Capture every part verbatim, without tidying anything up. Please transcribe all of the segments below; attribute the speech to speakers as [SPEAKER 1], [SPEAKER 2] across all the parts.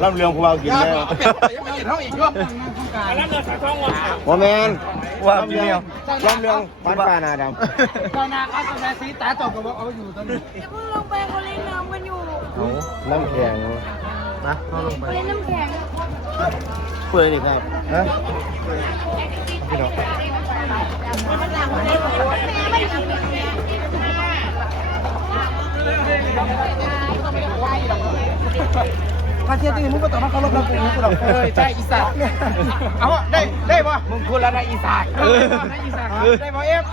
[SPEAKER 1] ล่ำเรืองพวกเรากินแล้วโมเมนว่าเดียวล่ำเรืองฟันปลานาดำ
[SPEAKER 2] ตอนนั้นเอาตัวสีตาตกกับเอาอยู่ตอนนี้
[SPEAKER 3] อย่าเพิ่งลงไปเขาเล่นน้ำกันอยู่
[SPEAKER 1] น้ำแข็งนะเข้าลงไป
[SPEAKER 3] เขาเล่นน้ำแข็ง
[SPEAKER 1] เปิดดิครับฮะพี่น้อง
[SPEAKER 2] พาเทียตีมึงก็ต้องมาเคารพเรากูกูหรอกเออใช่อีสานเอาได้ได้ป่ะมึงคุณแล้วนะอีสานได้อีสานได้ป่ะเอฟ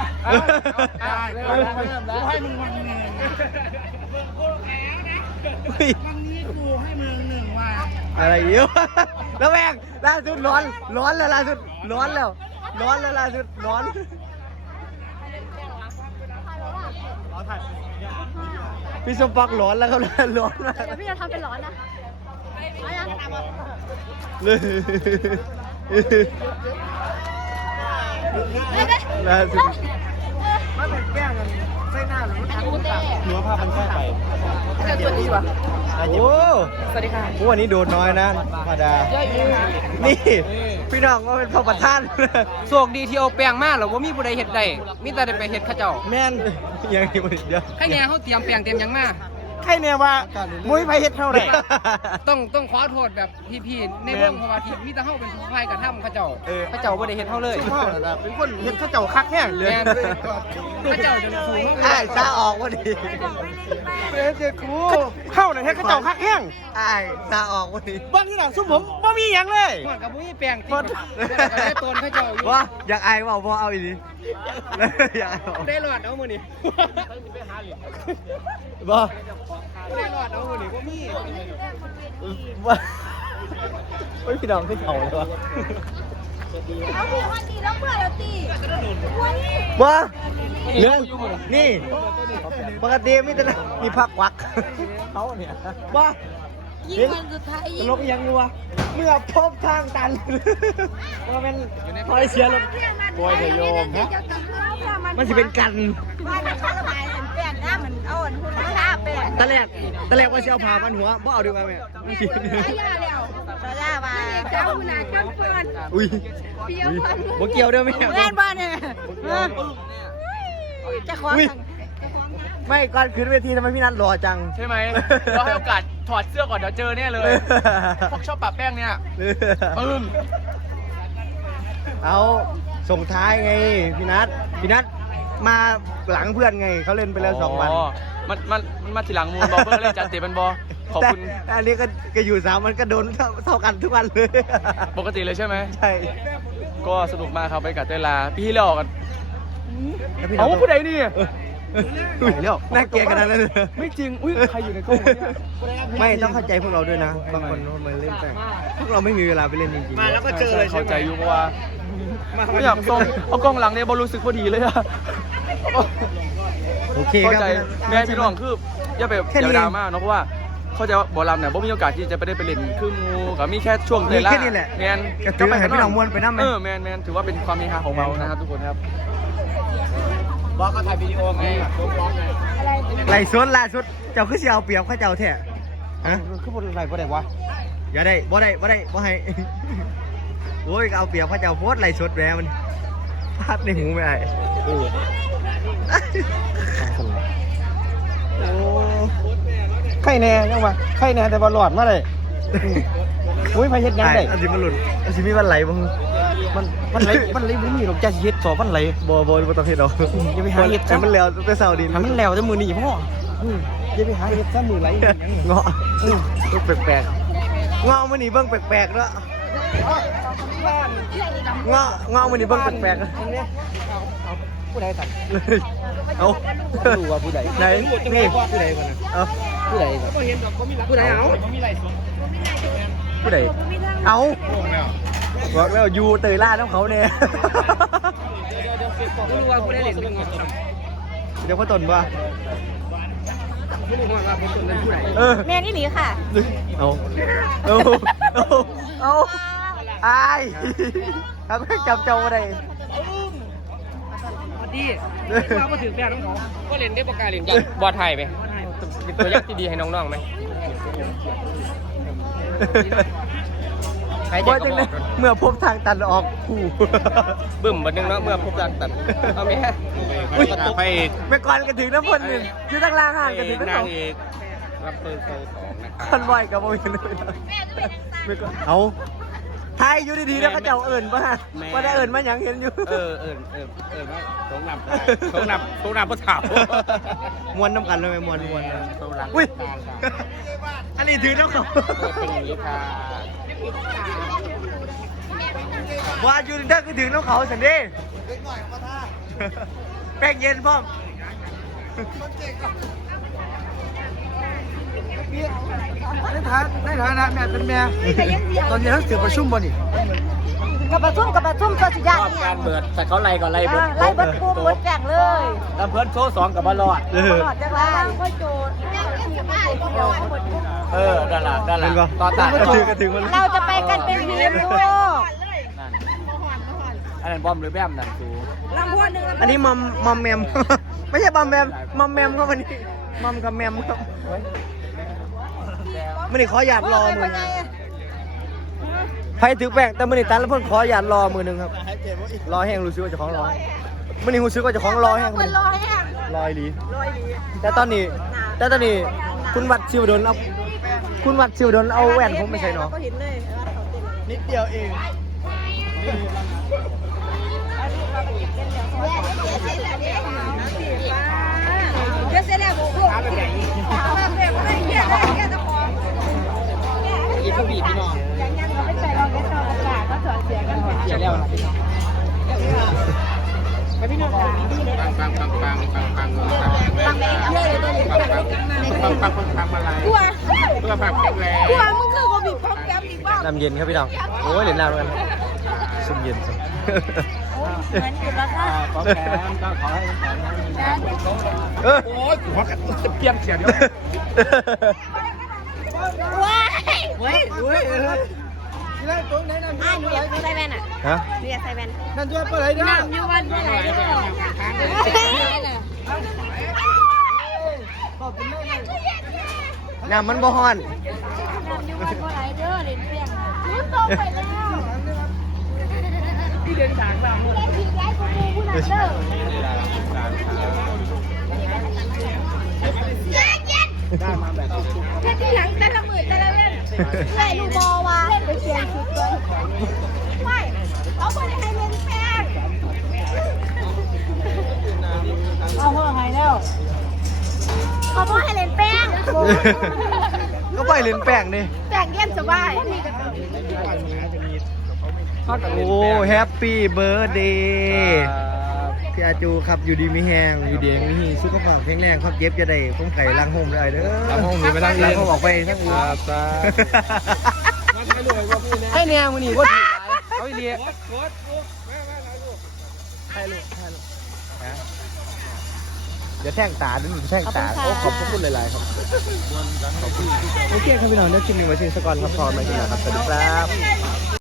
[SPEAKER 2] ได้ให้มึงวันหนึ่งวันนี้กูให้มึงหนึ่งวัน
[SPEAKER 1] อะไรเยอะแล้วแม่งล่าสุดร้อนร้อนแล้วล่าสุดร้อนแล้วร้อนแล้วล่าสุดร้อนพี่สมปักร้อนแล้วครับร้อนมาก
[SPEAKER 3] เดี๋ยวพี่จะทำเป็นร้อนนะเอายัง
[SPEAKER 1] เลยล่าสุด
[SPEAKER 2] ไม่เป็นแป้งกันใส่หน้าหรือ
[SPEAKER 1] หัวผ้าพันแค่ไป
[SPEAKER 2] แต่ตัวนี้วะ
[SPEAKER 1] โอ้
[SPEAKER 2] สวัสดีค่ะ
[SPEAKER 1] วันนี้โดนน้อยนะมาดานี่พี่น้องว่าเป็นพ่อประธาน
[SPEAKER 2] โชคดีที่เอาแป้งมาหรอว่ามีผู้ใดเฮ็ดได้มีแต่ได้ไปเฮ็ดข้าเจ้า
[SPEAKER 1] แม่นยังอีกเดียว
[SPEAKER 2] ใครแน่เขาเตรียมแป้งเตรียมหยังมา
[SPEAKER 1] ใครเนี่ยว่ามุ้ยไปเฮ็ดเท่าไหร่
[SPEAKER 2] ต้องต้องขอโทษแบบพี่ๆในวงเพราะว่าที่มีแต่เฮาเป็นผู้พายกระทำข้าเจ้าข้าเจ้าบ่ได้เฮ็ดเฮาเลย
[SPEAKER 1] เป็นคนเฮ็ดข้าเจ้าคักแห้งเลย
[SPEAKER 2] แม่นข้าเจ้าจะถูก
[SPEAKER 1] ไอ้ซาออกวันนี้
[SPEAKER 2] เป็นเจ้าครูเฮาน่ะเฮ็ดข้าเจ้าคักแห้ง
[SPEAKER 1] ไอ้ซาออกวันนี้
[SPEAKER 2] บางทีน่ะซุมผมบ่มีหยังเลยฮอดกับบ่มีแป้งติดก็ได้ตนข้าเจ้าอยู่
[SPEAKER 1] ว่าอยากอายว่าบ่เอาอีกทีอยาก
[SPEAKER 2] ได้รอดเอามื้อนี้
[SPEAKER 1] บ่
[SPEAKER 2] ได้รอดเอามื้อนี้บ่มี
[SPEAKER 1] ว่าไม่พี่น้องที่เขาเลยวะ
[SPEAKER 3] เอาพี่วันนี้แล้วเมื่อเราตีวันนี้
[SPEAKER 1] ว่าเรื่องนี่ปกติไม่แต่มีพักวักเขาเนี่ยว่า
[SPEAKER 3] ยิงวันสุดท้าย
[SPEAKER 1] ต
[SPEAKER 3] ยิง
[SPEAKER 1] ลกยังอยู่วะเมื่อพบทางตันว่ามันคอยเสียรถปล่อยเถอะโยมฮะมันสิเป็นกัน
[SPEAKER 3] ว่าจะเข้าระบายเป็นแป้งนะมันเอาอันคุณมาทาแป้ง
[SPEAKER 1] ตะแรกตะแรกว่าสิเอาผ้าพันหัวบ่เอาดีกว่าแม่มันสิ
[SPEAKER 3] ใช่ยาแล้วใช่ยามาเจ้าหน้าจ้าก่อน
[SPEAKER 1] อุ้ยอุ้ยบ่เกี่ยวเด้อแม่
[SPEAKER 3] แม่บ้านเนี่ยจะขอ
[SPEAKER 1] อุ้ยไม่ก่อนขึ้นเวทีทำไมพี่นัทรอจัง
[SPEAKER 2] ใช่ไหมเราให้โอกาสถอดเสื้อก่อนเดี๋ยวเจอแน่เลยพวกชอบปะแป้งเนี่ยปึ้ม
[SPEAKER 1] เอาส่งท้ายไงพี่นัทพี่นัทมาหลังเพื่อนไงเขาเล่นไปแล้วสองวัน
[SPEAKER 2] มันมันมันมาทีหลังมูลบอลเพื่อเล่นจัดเตะเป็นบอลขอบคุณ
[SPEAKER 1] แต่อันนี้ก็ก็อยู่สามมันก็โดนเท่าเท่ากันทุกวันเลย
[SPEAKER 2] ปกติเลยใช่ไหม
[SPEAKER 1] ใช่
[SPEAKER 2] ก็สนุกมากครับไปกับเตลาพี่ที่เล่ากัน
[SPEAKER 1] แล้วพี่นั
[SPEAKER 2] เอา
[SPEAKER 1] ท
[SPEAKER 2] ผู้ใดนี่
[SPEAKER 1] อุ้ยเลี้ยวน่าเกลียดขนาดนั้นเลย
[SPEAKER 2] ไม่จริงอุ้ยใครอยู่ในกล้องเนี่ย
[SPEAKER 1] ไม่ต้องเข้าใจพวกเราด้วยนะบางคนมันเล่นแป้งพวกเราไม่มีเวลาไปเล่นจริงๆ
[SPEAKER 2] มาแล้วก็เจอเลยเข้าใจอยู่เพราะว่าไม่อยากส่งเอากล้องหลังเนี่ยบอลรู้สึกพอดีเลยอะ
[SPEAKER 1] โอเค
[SPEAKER 2] เข้า
[SPEAKER 1] ครับ
[SPEAKER 2] ใจแม่พี่น้องคืออย่าไป
[SPEAKER 1] แค่นี้
[SPEAKER 2] เดี๋ยวดราม่าเนาะเพราะว่าเข้าใจว่าบอลลำเนี่ยบ่มีโอกาสที่จะไปได้ไปเล่นคือมูกับมีแค่ช่วงเตล่า
[SPEAKER 1] มีแค่นี้แหละ
[SPEAKER 2] แมน
[SPEAKER 1] ก็ถือว่าให้พี่น้องม่วนไปนำไหม
[SPEAKER 2] เออแมนแมนถือว่าเป็นความมีฮาของเรานะครับทุกคนครับ
[SPEAKER 1] บอสก็ถ่ายวิดีโอไงไล่สดล่าสุดเจ้าคือสิเอาเปรียบข้าเจ้าแท้ฮะ
[SPEAKER 2] คือบ่ได้บ่ได้วะ
[SPEAKER 1] อย่าได้บ่ได้บ่ได้บ่ให้ โอ้ยเอาเปรียบข้าเจ้าโพสต์ไล่สดแหวมันพลาดในหูไม่ได้โอ้
[SPEAKER 2] ไข่แน่ยังวะไข่แน่แต่ว่าหลอดมาเลยอุ้ยไผเฮ็ดยังได้
[SPEAKER 1] อันสิมันหลุดอันสิมีวันไหลบ่
[SPEAKER 2] มันมันไหลมันไหลบ่มีหรอกจะเฮ็ดสอมันไหล
[SPEAKER 1] บ่บ่บ่ต้องเฮ็ดเอา
[SPEAKER 2] อย่าไปหาเฮ็ด
[SPEAKER 1] ให้มันแล้วแต่เช้าดิน
[SPEAKER 2] ทำมันแล้วแต่มือนี่พ่ออย่าไปหาเฮ็ดซะมือไหลอย่างนี้
[SPEAKER 1] เงาะลูกแปลกๆเงาะมื้อนี้เบิ่งแปลกๆเนาะเงาะเงาะมื้อนี้เบิ่งแปลกๆ
[SPEAKER 2] ผู้ใดสั่น
[SPEAKER 1] เอา
[SPEAKER 2] รู้ว่าผู้ใด
[SPEAKER 1] ไหนนี่
[SPEAKER 2] ผู้ใดก่อนนะ
[SPEAKER 1] เอา
[SPEAKER 2] ผู้ใดผู้ใดเอา
[SPEAKER 1] ผู้ใดเอาบอกแล้วอยู่เตยล่าน้ำเขาเนี่ย
[SPEAKER 2] ไม่รู้ว่าผู้ใดเล่นเป็นไง
[SPEAKER 1] เดี๋ยวพ่อตนว่า
[SPEAKER 2] ไม่รู้ว่าเป็นคนนั้นผู้ใด
[SPEAKER 1] เออ
[SPEAKER 3] แม่นี่หนีค่ะ
[SPEAKER 1] เอาเอาเอาเอาอายเอาก็จำเจ้าอะไร
[SPEAKER 2] พอดีว่ามาถึงแป้งน้องเขาก็เล่นได้ประกาศเล่นบอลไทยไปเป็นตัวอย่างที่ดีให้น้องๆไหมใคร
[SPEAKER 1] บ่
[SPEAKER 2] จะ
[SPEAKER 1] จัง
[SPEAKER 2] บ
[SPEAKER 1] ได๋
[SPEAKER 2] อก
[SPEAKER 1] เมื่อพบทางตันออกคู่
[SPEAKER 2] บึ้มบัดนึงเนาะเมื่อพบกันตัดเอาไหมฮะ
[SPEAKER 1] อุ้ย
[SPEAKER 2] ไป
[SPEAKER 1] แม่ก่อนก็ถึงน้ำเพิ่นนี่อยู่ทางล่างห่างก็ถึงน้ำ
[SPEAKER 2] นา
[SPEAKER 1] สอง ง
[SPEAKER 2] เอกรับเปิดโซสองนะค
[SPEAKER 1] ค
[SPEAKER 2] รั
[SPEAKER 1] อนวอยกับบ่มีเลยแม่ก่อนเอาทายอยู่ดีๆแล้วเขาเจ้าเอิ้นบ่ฮะบ่ได้เอิ้นมาหยังเห็นอยู่
[SPEAKER 2] เออเออเออเออว่าสงนำสงนำสงนำพ่อถาม
[SPEAKER 1] มวนน้ำกันเลยไหมมวนมวน
[SPEAKER 2] สงนำ
[SPEAKER 1] อุ้ยอันนี้ถือน้ำเขา
[SPEAKER 2] เป็นอย่างนี้ค่ะ
[SPEAKER 1] ว่าอยู่เด้อคือถึงน้ำเขาสันเด้แป้งเย็นพ่อม
[SPEAKER 2] ในฐานะในฐานะแม่เป็นแม่ตอนนี้ทั้งเสือประชุมบ่นี่
[SPEAKER 3] กับประชุมกับประชุมตัวสิยาก
[SPEAKER 2] รอบการเบิดแต่เขาไล่ก่อนไล่
[SPEAKER 3] ไล่
[SPEAKER 2] เบิด
[SPEAKER 3] ไล่เบิดกูเบิดแจงเลย
[SPEAKER 2] ลำเพิ่นโชว์สองกับบอลลอด
[SPEAKER 1] เออ
[SPEAKER 3] ตลอดจังไรค่อยโจทย์
[SPEAKER 2] เออนั่นล่ะนั่น
[SPEAKER 1] เห็น
[SPEAKER 2] ล่ะ
[SPEAKER 1] ป่ะ
[SPEAKER 2] ต่อตาก
[SPEAKER 1] ระถือกระถือมัน
[SPEAKER 3] เราจะไปกันเป็นทีมลูก
[SPEAKER 2] นั่นอันนั้นบอมหรือแบมนั่นสู
[SPEAKER 3] ลำพูนหนึ่ง
[SPEAKER 1] อันนี้มัมมัมแมม ไม่ใช่มัมแมมมัมแมมครับวันนี้มัมกับแมมครับมันนี่ขอหยาดรอมือไพ่ถือแป้งแต่มันนี่ตันแล้วเพิ่นขอหยาดรอมือหนึงครับรอแห้งรู้สึกว่าเจะของรอมันนี่รู้สึกว่าเจะของรอแห้ง
[SPEAKER 3] ค
[SPEAKER 1] มัน
[SPEAKER 3] นรอแห้ง
[SPEAKER 1] รออีหลีแต่ตอนนี้แต่ตอนนี้คุณวัดชิวดลเอาคุณวัดชิวดลเอาแหวนผมไปใส่เนาะ
[SPEAKER 3] ก็เห็นเลย
[SPEAKER 1] นิดเดียวเอง
[SPEAKER 3] เดี๋ยวเสร็จแล้วพวกพวกแบบไหนแบบไหนแก่แก่ตะคอง
[SPEAKER 2] อีกเขาบีบพี่น้อง
[SPEAKER 3] อย่างนั้นเราไม่ใจเราแค่ชอบอากาศก็ถอดเสียกันหมด
[SPEAKER 2] เสียแล้วนะพี่น้อง
[SPEAKER 3] ไปพี่น้องค่ะ
[SPEAKER 2] ปังปังปังปังปังปัง
[SPEAKER 3] บางแม่เยอะเลยตัวนี้
[SPEAKER 2] ปังปังปังปังอะไร
[SPEAKER 3] กลัว
[SPEAKER 2] เพื่อแบบแข็งแรง
[SPEAKER 3] กลัวมึงคือโควิดพกแก๊ปอีกบ้าง
[SPEAKER 1] น้ำเย็นครับพี่น้องโอ้ยเหรียญน้ำกันซุ่มเย็นซุ่ม
[SPEAKER 3] เหมือนอยู่แล้วค่ะ
[SPEAKER 2] ขอแขนก็ขอให้แขน
[SPEAKER 1] เออ
[SPEAKER 2] โอ้ยหัวกันจะเปียกเสียเดียว
[SPEAKER 3] ว้าย
[SPEAKER 1] เฮ้ยเฮ้ย
[SPEAKER 3] อ่าหนูอยากใส่แว่นอ่ะ
[SPEAKER 1] ฮะ
[SPEAKER 3] หนูอยากใส่แว่น
[SPEAKER 2] นั่นด้วยเพื่ออะไรเนี่ย
[SPEAKER 3] น้ำอยู่วันเมื่อไหร่เด้อ
[SPEAKER 1] น้ำมันบ่ฮ้อน
[SPEAKER 3] น้ำอยู่วันเมื่อไหร่เด้อเล่นเปียกชุดโตไปแล้วที่เดินทางมาหมดได้ผิดได้กูกูผู้นั้นเด้อ
[SPEAKER 2] ได้มาแบบ
[SPEAKER 3] แค่ที่หลังแต่ละหมื่นแต่ละเล่นเล่นลูกบอลวะเล่นไปเชียงชุดเลยไม่เขาไม่ได้ให้เล่นแป้งเอาเมื่อไงแล้วเขาไม่ให้เล่นแป้ง
[SPEAKER 1] ก็ไปเล่นแป้งนี่
[SPEAKER 3] แป้งเย็นสบาย
[SPEAKER 1] โอ้แฮปปี้เบิร์ดเดย์พี่อาจูครับอยู่ดีมีแห้งอยู่ดีมีสุขภาพแข็งแรงครับเย็บจะได้ผมไก่ล้างห้องได้เด้อ
[SPEAKER 2] ล้างห้องหรือไปล้างเอง
[SPEAKER 1] ล้างห้องออกไปทั้งอื่น
[SPEAKER 2] ให้เนี่ยมือนี่ว่าถือไรเอาอีเลีย
[SPEAKER 1] ให้ลูกให้ลูกนะเดี๋ยวแท่งตาด้วยแท่งตาโอ้ขอบคุณหลายๆครับขอบคุณโอเคครับพี่น้องเดี๋ยวคลิปนี้ไว้ที่สกอนครับพอมาที่ไหนครับสวัสดีครับ